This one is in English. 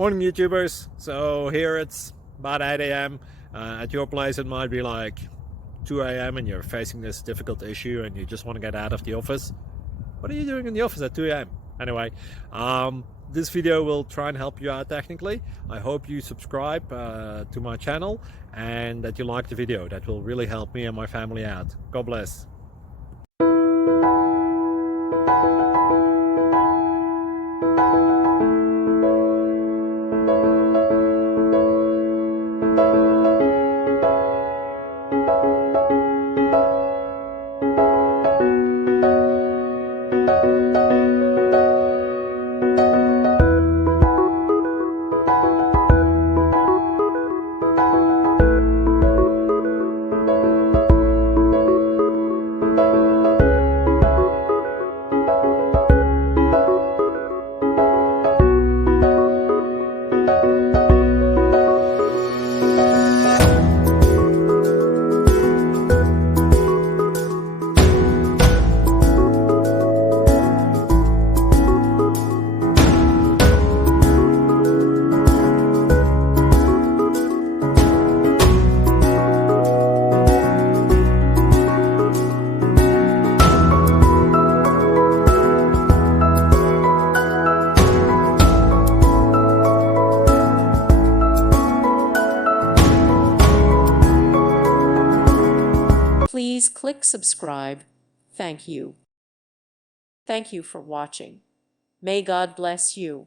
Morning YouTubers. So here it's about 8 a.m. At your place it might be like 2 a.m. and you're facing this difficult issue and you just want to get out of the office. What are you doing in the office at 2 a.m.? Anyway, this video will try and help you out technically. I hope you subscribe to my channel and that you like the video. That will really help me and my family out. God bless. Please click subscribe. Thank you. Thank you for watching. May God bless you.